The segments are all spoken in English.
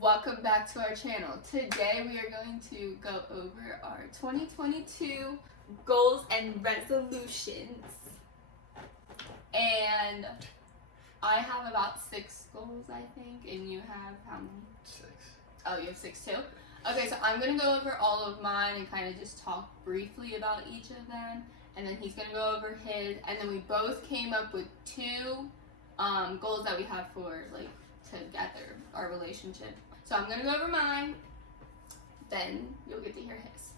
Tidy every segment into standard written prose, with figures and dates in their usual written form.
Welcome back to our channel. Today we are going to go over our 2022 goals and resolutions. And I have about 6 goals, I think, and you have how many? 6. Oh, you have 6 too? Okay, so I'm going to go over all of mine and kind of just talk briefly about each of them, and then he's going to go over his, and then we both came up with 2 goals that we have for, like, together, our relationship. So I'm going to go over mine, then you'll get to hear his.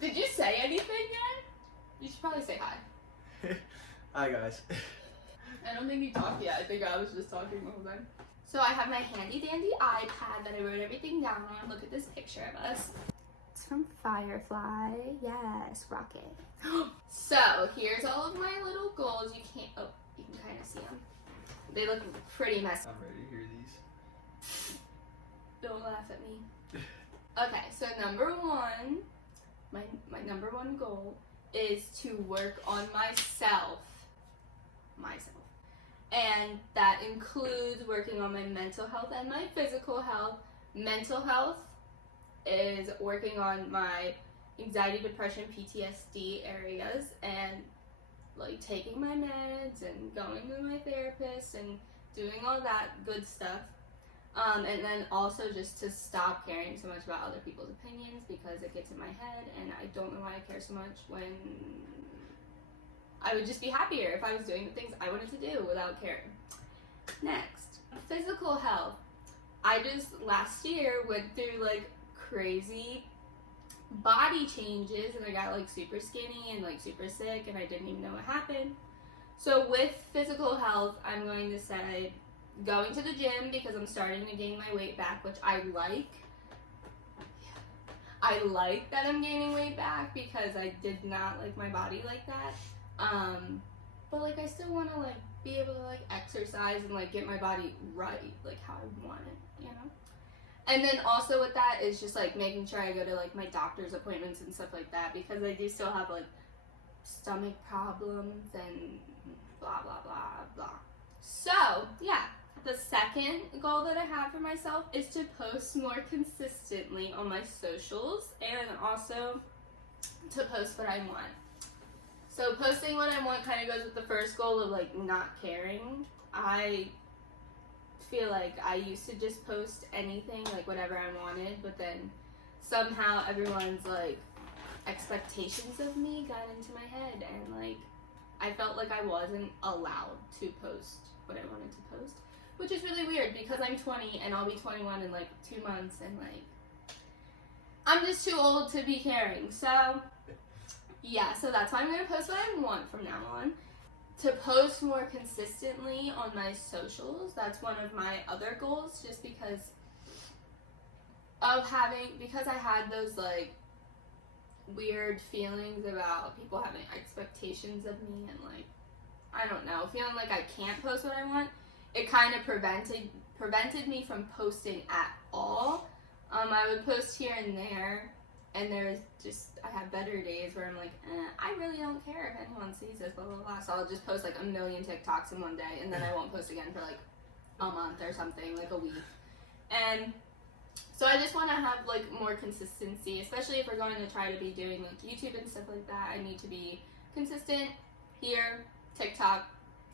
Did you say anything yet? You should probably say hi. Hi guys. I don't think you talked yet. I think I was just talking the whole time. So I have my handy dandy iPad that I wrote everything down on. Look at this picture of us. It's from Firefly. Yes, rocket. So here's all of my little goals. You can kind of see them. They look pretty messy. I'm ready to hear these. Don't laugh at me. Okay, so number 1, my number 1 goal is to work on myself. And that includes working on my mental health and my physical health. Mental health is working on my anxiety, depression, PTSD areas, and like taking my meds and going to my therapist and doing all that good stuff. And then also just to stop caring so much about other people's opinions, because it gets in my head and I don't know why I care so much when I would just be happier if I was doing the things I wanted to do without caring. Next, physical health. I just last year went through like crazy body changes and I got like super skinny and like super sick and I didn't even know what happened. So with physical health, I'm going to say going to the gym because I'm starting to gain my weight back, which I like. I like that I'm gaining weight back because I did not like my body like that. But like I still want to like be able to like exercise and like get my body right, like how I want it, you know? And then also with that is just like making sure I go to like my doctor's appointments and stuff like that, because I do still have like stomach problems and blah blah blah blah. So yeah, the second goal that I have for myself is to post more consistently on my socials and also to post what I want. So posting what I want kind of goes with the first goal of like not caring. I feel like I used to just post anything, like whatever I wanted, but then somehow everyone's like expectations of me got into my head and like I felt like I wasn't allowed to post what I wanted to post, which is really weird because I'm 20 and I'll be 21 in like 2 months and like I'm just too old to be caring. So yeah, so that's why I'm going to post what I want from now on. To post more consistently on my socials, that's one of my other goals, just because I had those like weird feelings about people having expectations of me and like, I don't know, feeling like I can't post what I want. It kind of prevented me from posting at all. I would post here and there, and I have better days where I'm like, I really don't care if anyone sees this, blah, blah, blah. So I'll just post like 1 million TikToks in one day, and then I won't post again for like a month or something, like a week. And so I just want to have like more consistency, especially if we're going to try to be doing like YouTube and stuff like that. I need to be consistent here, TikTok,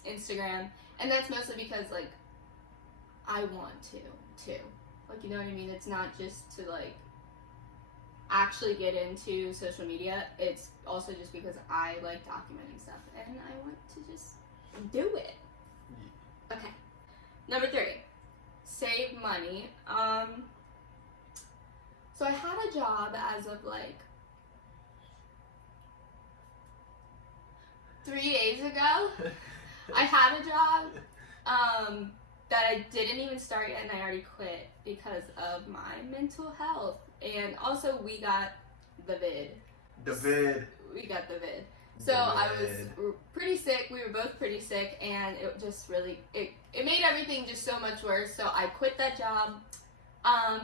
Instagram, and that's mostly because like I want to too. Like, you know what I mean? It's not just to like actually get into social media. It's also just because I like documenting stuff and I want to just do it. Okay. Number 3, save money. So I had a job as of like 3 days ago. I had a job that I didn't even start yet and I already quit because of my mental health. And also we got the vid. We got the vid. So I was pretty sick. We were both pretty sick and it just really, it made everything just so much worse. So I quit that job.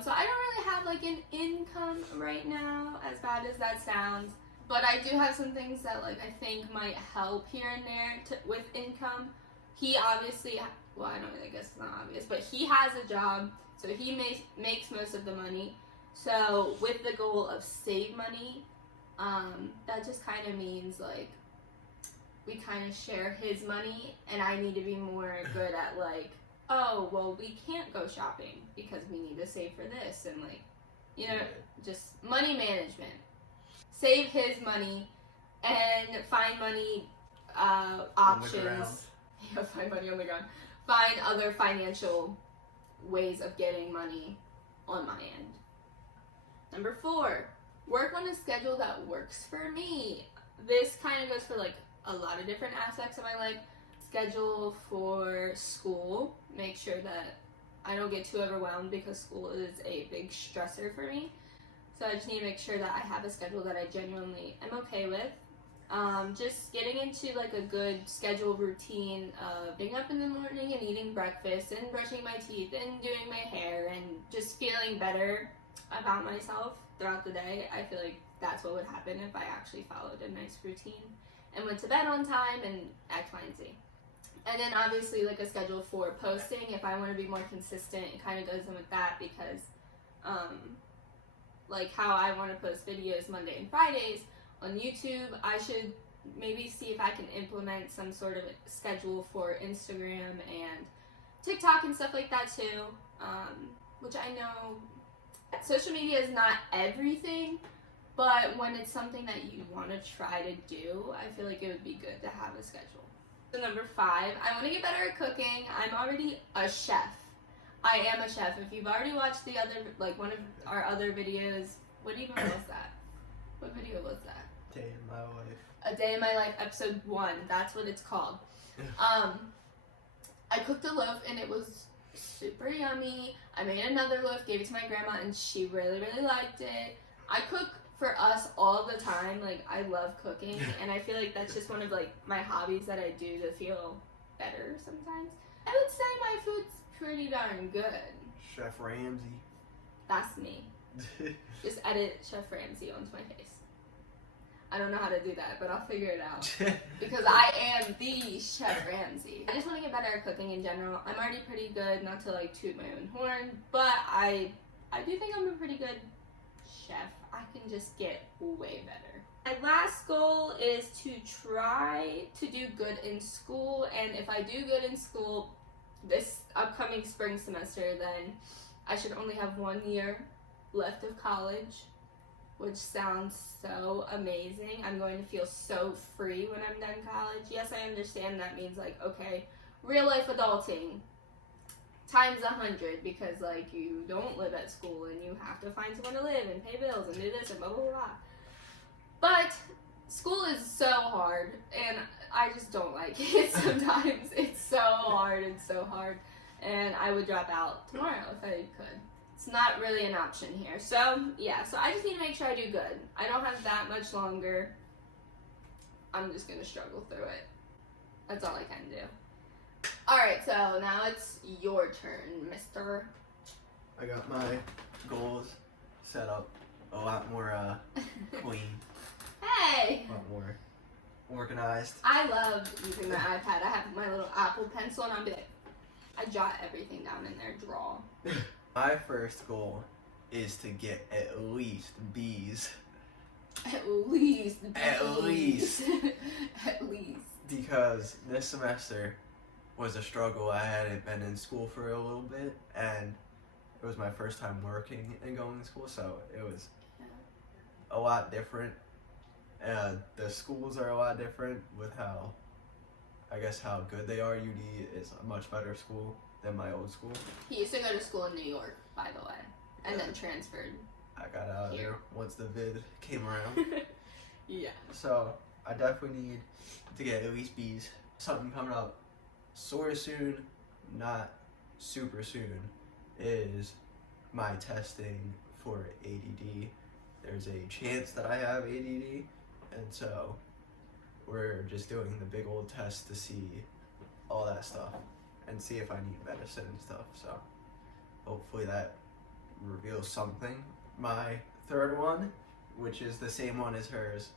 So I don't really have like an income right now, as bad as that sounds. But I do have some things that like I think might help here and there with income. He obviously, well, I don't really guess it's not obvious, but he has a job. So he makes most of the money. So with the goal of save money, that just kind of means like we kind of share his money, and I need to be more good at like, oh, well, we can't go shopping because we need to save for this, and like, you know, just money management. Save his money and find money options. Yeah, find money on the ground. Find other financial ways of getting money on my end. Number 4, work on a schedule that works for me. This kind of goes for like a lot of different aspects of my life. Schedule for school. Make sure that I don't get too overwhelmed because school is a big stressor for me. So I just need to make sure that I have a schedule that I genuinely am okay with. Just getting into like a good schedule routine of being up in the morning and eating breakfast and brushing my teeth and doing my hair and just feeling better about myself throughout the day. I feel like that's what would happen if I actually followed a nice routine and went to bed on time and X, Y, and Z. And then obviously like a schedule for posting if I want to be more consistent. It kind of goes in with that because like how I want to post videos Monday and Fridays on YouTube, I should maybe see if I can implement some sort of schedule for Instagram and TikTok and stuff like that too, which I know social media is not everything, but when it's something that you want to try to do, I feel like it would be good to have a schedule. So number 5, I want to get better at cooking. I'm already a chef. I am a chef. If you've already watched the other, like one of our other videos, what even was that? What video was that? Day in my life. A Day in My Life, episode 1. That's what it's called. I cooked a loaf and it was super yummy. I made another loaf, gave it to my grandma, and she really, really liked it. I cook for us all the time. Like, I love cooking, and I feel like that's just one of like my hobbies that I do to feel better sometimes. I would say my food's pretty darn good. Chef Ramsay. That's me. Just edit Chef Ramsay onto my face. I don't know how to do that, but I'll figure it out. Because I am the Chef Ramsay. I just want to get better at cooking in general. I'm already pretty good, not to like toot my own horn, but I do think I'm a pretty good chef. I can just get way better. My last goal is to try to do good in school, and if I do good in school this upcoming spring semester, then I should only have 1 year left of college, which sounds so amazing. I'm going to feel so free when I'm done college. Yes, I understand that means like, okay, real life adulting times 100 because like you don't live at school and you have to find somewhere to live and pay bills and do this and blah, blah, blah. But school is so hard and I just don't like it sometimes. It's so hard and so hard. And I would drop out tomorrow if I could. It's not really an option here. So, yeah. So I just need to make sure I do good. I don't have that much longer. I'm just going to struggle through it. That's all I can do. Alright, so now it's your turn, mister. I got my goals set up a lot more clean. Hey! A lot more organized. I love using the iPad. I have my little Apple Pencil and I'll be like, I jot everything down in there, draw. My first goal is to get at least B's. At least. B's. At least. At least. Because this semester was a struggle. I hadn't been in school for a little bit, and it was my first time working and going to school, so it was a lot different. The schools are a lot different with how good they are. UD is a much better school than my old school. He used to go to school in New York, by the way, and then transferred. I got out of there once the vid came around. Yeah. So I definitely need to get at least B's. Something coming up sort of soon, not super soon, is my testing for ADD. There's a chance that I have ADD, and so we're just doing the big old test to see all that stuff and see if I need medicine and stuff. So hopefully that reveals something. My third one, which is the same one as hers,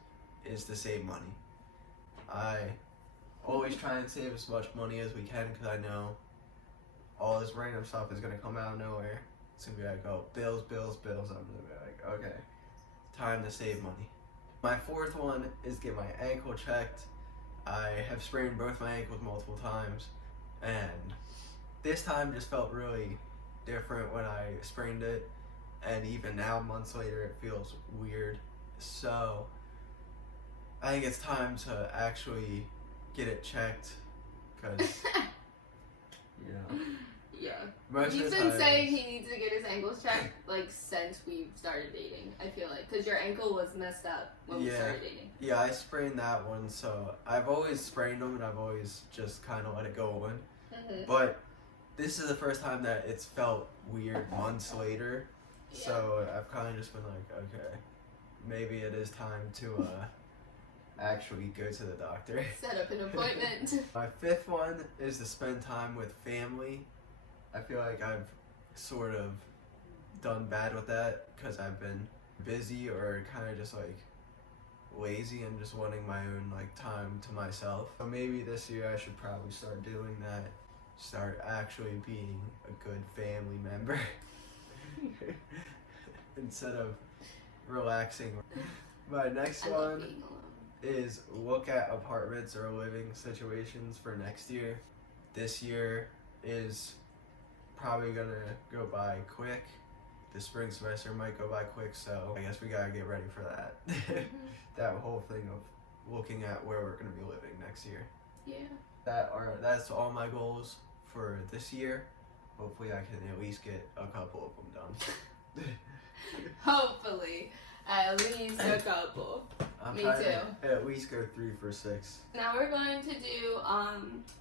is to save money. I always try and save as much money as we can because I know all this random stuff is going to come out of nowhere, it's gonna be like, oh, bills, bills, bills. I'm gonna be like, okay, time to save money. My fourth one is get my ankle checked. I have sprained both my ankles multiple times, and this time just felt really different when I sprained it, and even now, months later, it feels weird. So I think it's time to actually get it checked, because, you know. Yeah. Most He's of the been time, saying he needs to get his ankles checked, like, since we started dating, I feel like. Because your ankle was messed up when we started dating. Yeah, I sprained that one, so I've always sprained them, and I've always just kind of let it go on. But this is the first time that it's felt weird months later, so I've kind of just been like, okay, maybe it is time to actually go to the doctor. Set up an appointment. My fifth one is to spend time with family. I feel like I've sort of done bad with that because I've been busy or kind of just like lazy and just wanting my own like time to myself. So maybe this year I should probably start doing that. Start actually being a good family member instead of relaxing. My next one is look at apartments or living situations for next year. This year is probably gonna go by quick. The spring semester might go by quick, so I guess we gotta get ready for that. That whole thing of looking at where we're gonna be living next year. Yeah. That's all my goals for this year. Hopefully I can at least get a couple of them done. Hopefully. At least a couple. I'm Me trying too. to at least go 3 for 6. Now we're going to do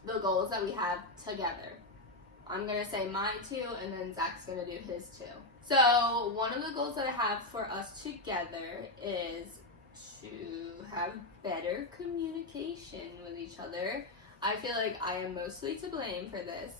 the goals that we have together. I'm going to say mine 2, and then Zach's going to do his 2. So one of the goals that I have for us together is to have better communication with each other. I feel like I am mostly to blame for this.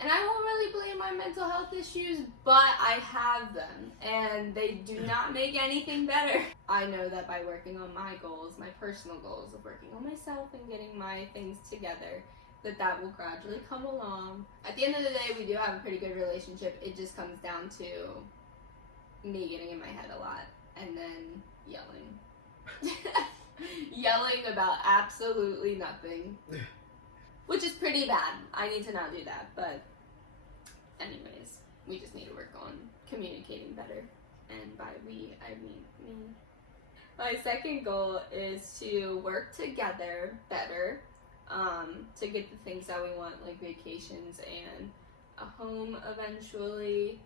And I won't really blame my mental health issues, but I have them, and they do not make anything better. I know that by working on my goals, my personal goals of working on myself and getting my things together, that will gradually come along. At the end of the day, we do have a pretty good relationship. It just comes down to me getting in my head a lot and then yelling. Yelling about absolutely nothing. Which is pretty bad. I need to not do that, but anyways, we just need to work on communicating better. And by we, I mean me. My second goal is to work together better, to get the things that we want, like vacations and a home eventually.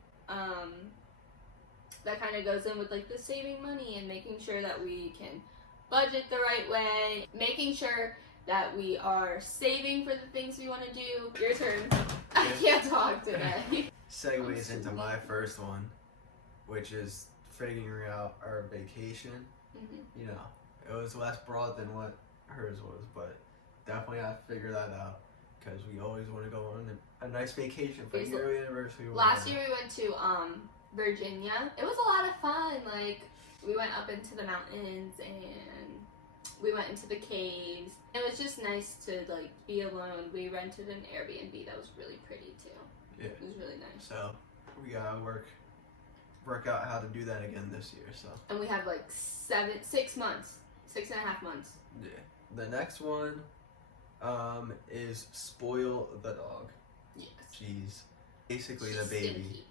That kind of goes in with like the saving money and making sure that we can budget the right way, making sure that we are saving for the things we want to do. Your turn. I can't talk today. Segues into my first one, which is figuring out our vacation. Mm-hmm. You know, it was less broad than what hers was, but definitely have to figure that out because we always want to go on a nice vacation for year anniversary. Last year we went to Virginia. It was a lot of fun. Like, we went up into the mountains and we went into the caves. It was just nice to like be alone. We rented an Airbnb that was really pretty too. Yeah. It was really nice. So we gotta work out how to do that again this year. So. And we have like 6 months, 6.5 months. Yeah. The next one is spoil the dog. Yes. Jeez. Basically She's the baby. stinky.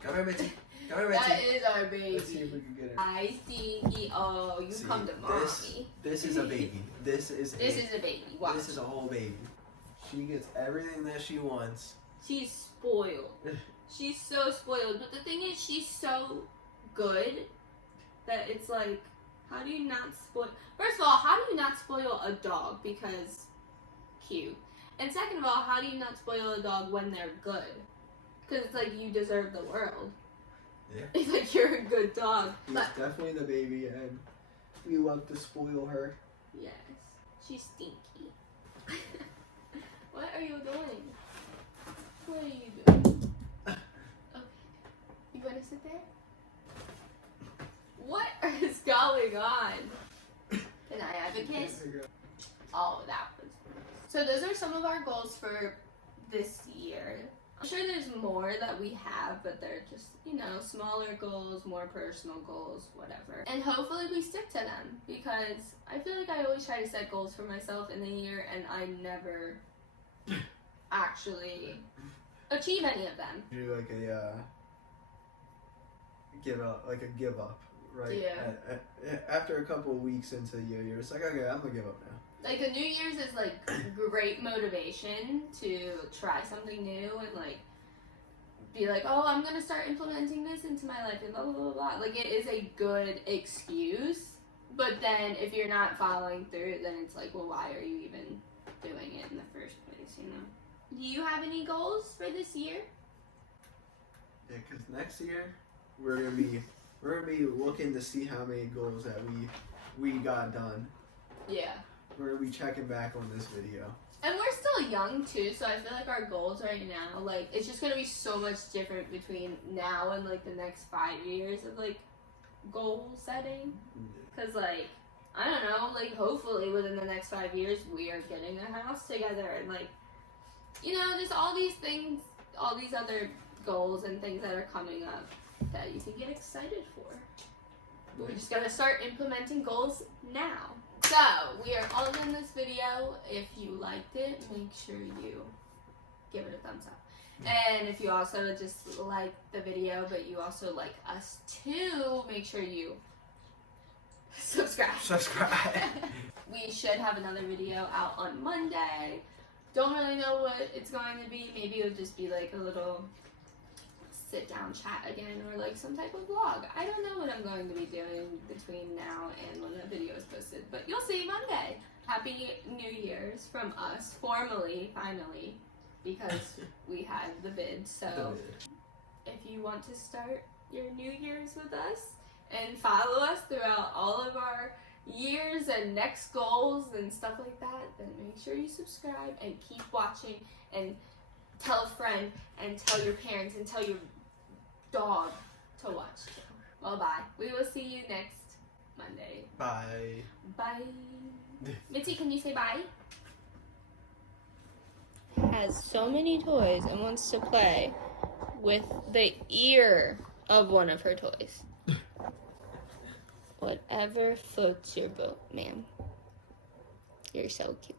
Come here, Mitzi. Come here, That Mitzi. is our baby. Let's see if we can get her. Hi, Stinky. Oh, you See, come to mommy. This is a baby. This is a baby. Watch. This is a whole baby. She gets everything that she wants. She's spoiled. She's so spoiled. But the thing is, she's so good that it's like, how do you not spoil? First of all, how do you not spoil a dog because cute? And second of all, how do you not spoil a dog when they're good? Because it's like you deserve the world. Yeah. It's like you're a good dog. She's But definitely the baby, and we love to spoil her. yes, she's stinky. What are you doing? What are you doing? Okay. You gonna sit there? What is going on? Can I have a kiss? Oh, that was. So those are some of our goals for this year. I'm sure there's more that we have, but they're just, you know, smaller goals, more personal goals, whatever. And hopefully we stick to them, because I feel like I always try to set goals for myself in the year and I never actually achieve any of them. You're like a give up, right? Yeah. After a couple of weeks into the year, you're just like, okay, I'm gonna give up now. Like, the New Year's is, like, great motivation to try something new and, like, be like, oh, I'm gonna start implementing this into my life and blah, blah, blah, blah. Like, it is a good excuse, but then if you're not following through, then it's like, well, why are you even doing it in the first place, you know? Do you have any goals for this year? Yeah, because next year, we're gonna be looking to see how many goals that we got done. Yeah. We're gonna be checking back on this video. And we're still young too, so I feel like our goals right now, like, it's just gonna be so much different between now and, like, the next 5 years of, like, goal setting. Cause, like, I don't know, like, hopefully within the next 5 years we are getting a house together and, like, you know, just all these things, all these other goals and things that are coming up that you can get excited for. But we just gotta start implementing goals now. So, we are all done this video. If you liked it, make sure you give it a thumbs up. And if you also just like the video, but you also like us too, make sure you subscribe. We should have another video out on Monday. Don't really know what it's going to be. Maybe it'll just be like a little sit down chat again, or like some type of vlog. I don't know what I'm going to be doing between now and when the video is posted, but you'll see Monday. Happy New Year's from us, formally, finally, because we had the vid. So if you want to start your New Year's with us and follow us throughout all of our years and next goals and stuff like that, then make sure you subscribe and keep watching, and tell a friend and tell your parents and tell your dog to watch too. Well, bye. We will see you next Monday. Bye. Bye. Mitzi, can you say bye? Has so many toys and wants to play with the ear of one of her toys. Whatever floats your boat, ma'am. You're so cute.